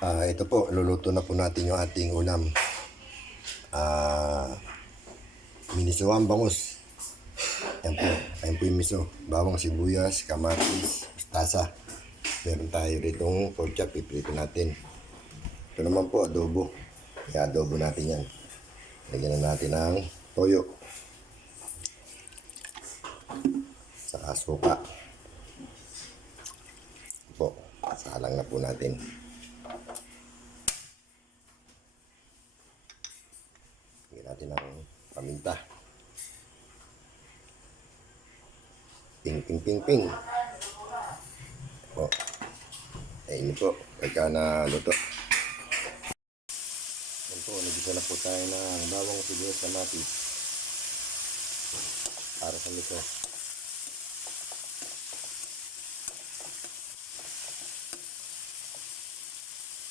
Ito po, luluto na po natin yung ating ulam. Ah, Minisuang bangus. Yan po, ayun po yung miso. Bawang sibuyas, kamatis, mustasa. Meron tayo ritong pork chop, piprito natin. Ito naman po, adobo. Kaya adobo natin yan. Lagyan na natin ng toyo. Saka suka. Po, salang na po natin. Lagyan natin ng paminta. Ping, ping, ping, ping. Po. Ayun po, pagka na luto. Yan po, nagisa na po tayo ng bawang sibuyas kamatis para sa miso.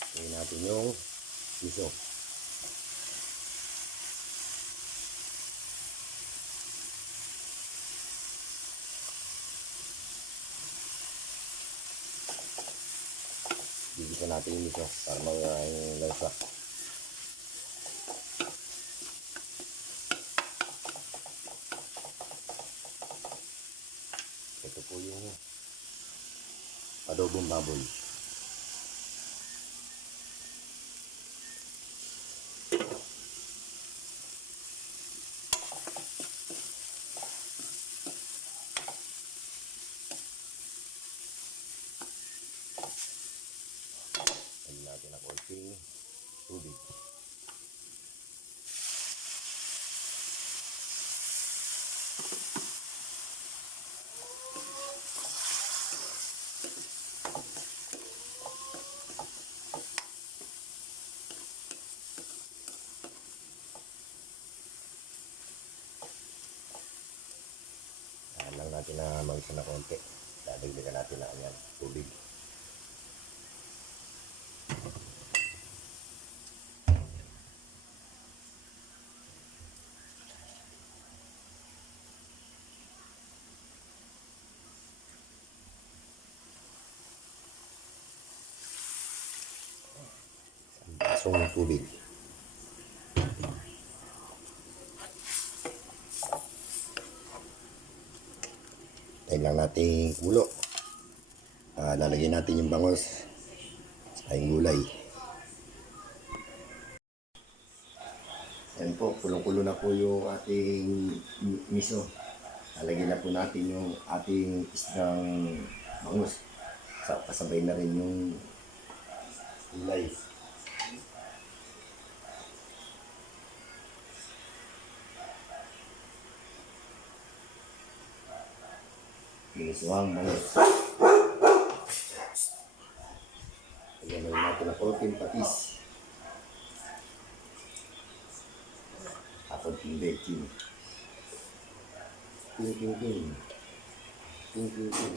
Tingnan natin yung miso. Gigisa natin yung miso para mawala yung lansa. Ito po yung adobong baboy. Lagyan natin ang konting tubig. Ayan lang natin na mag-isa na konti. Dadagdagan natin na yan, tubig. Basong tubig. Tayo lang natin kulo. Lalagyan natin yung bangos sa yung gulay. Yan po, kulong-kulo na po yung ating miso. Lalagyan na po natin yung ating isdang bangus. Kasabay na rin yung gulay. Minisuang bangus. Lagyan na natin ang konting patis. At konting baking. Ping, ping, ping. Ping, ping, ping.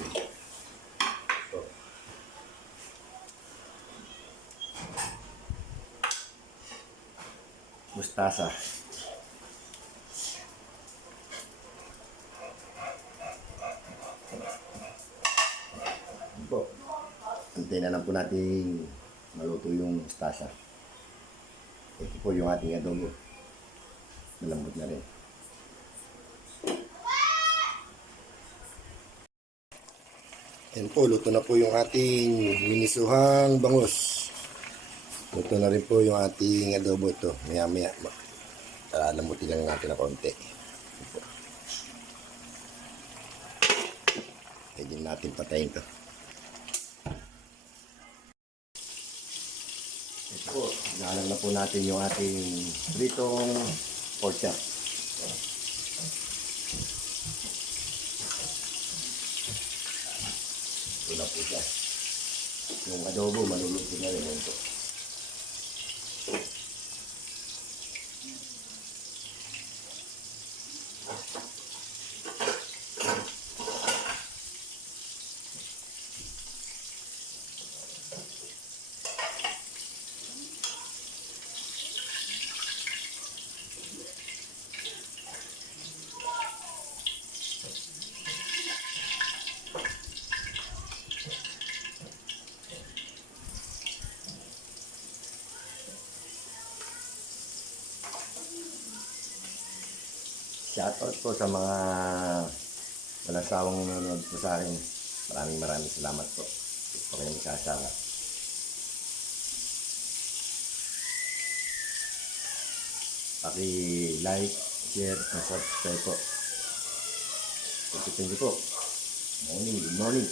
Ito. Mustasa. Po. Antayin na lang po natin maluto yung mustasa. Ito po yung ating adobo. Malambot na rin. Yan po, luto na po yung ating minisuhang bangus. Luto na rin po yung ating adobo ito. Maya-maya. Lalambutin lang natin na konti. Pwede natin patayin ito. Ito po, inalang na po natin yung ating pritong pork chop. Ito na po siya. Yung adobo, maluluto na rin ito. Shoutout po sa mga walang sawang nanonood po sa akin. Maraming salamat po. Hindi po kayo magsasawa. Paki-like, share, and subscribe po. Thank you po. Good morning.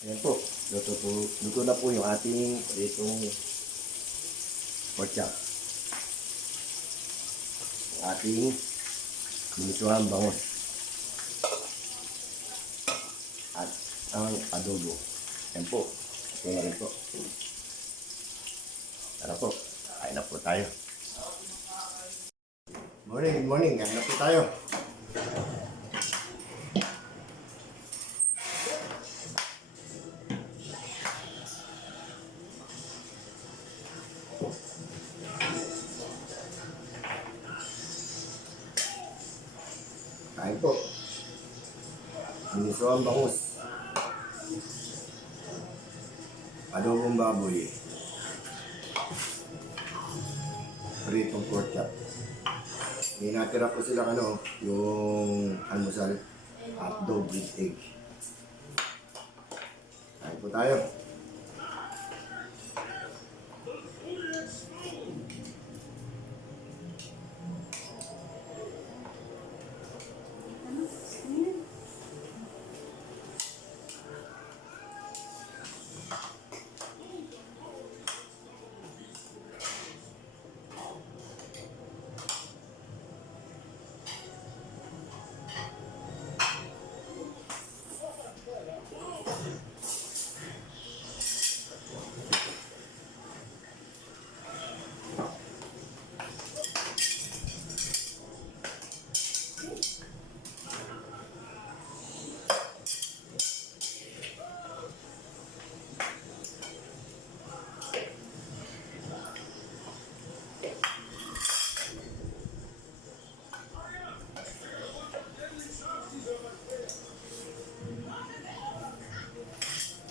Ayan po, luto na po yung ating itong pork chop. Ating minisuhang bangos. At ang adobo. Ayan po, ito na rin po. Tara po, kain na po tayo. Good morning, kain na po tayo. Kain po. Minisuhang bangus. Adobong baboy. Pritong pork chop. May natira po sila yung almusal. Hotdog with egg. Kain po tayo.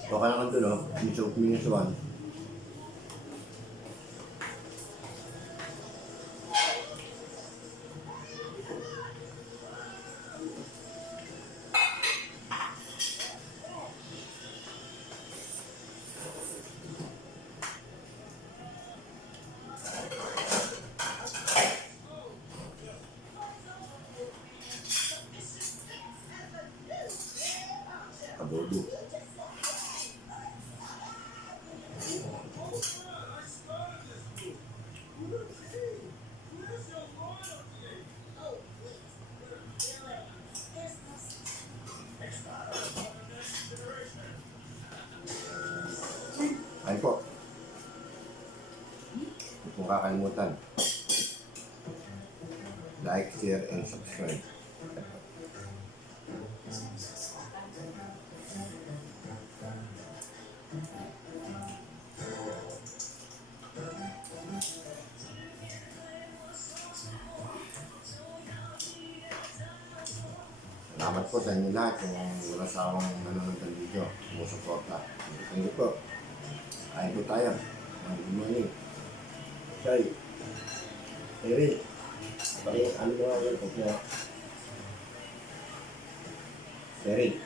Baka naman doon, minisuan. Adobo. Ay po. Huwag mong kakalimutan. Like, share, and subscribe. Salamat po sa inyo lahat kung wala sawang nanonood ng video. Sumusuporta. Thank you po. Kain po tayo. Good morning. Chay. Eri. Ano ba yan? Eri.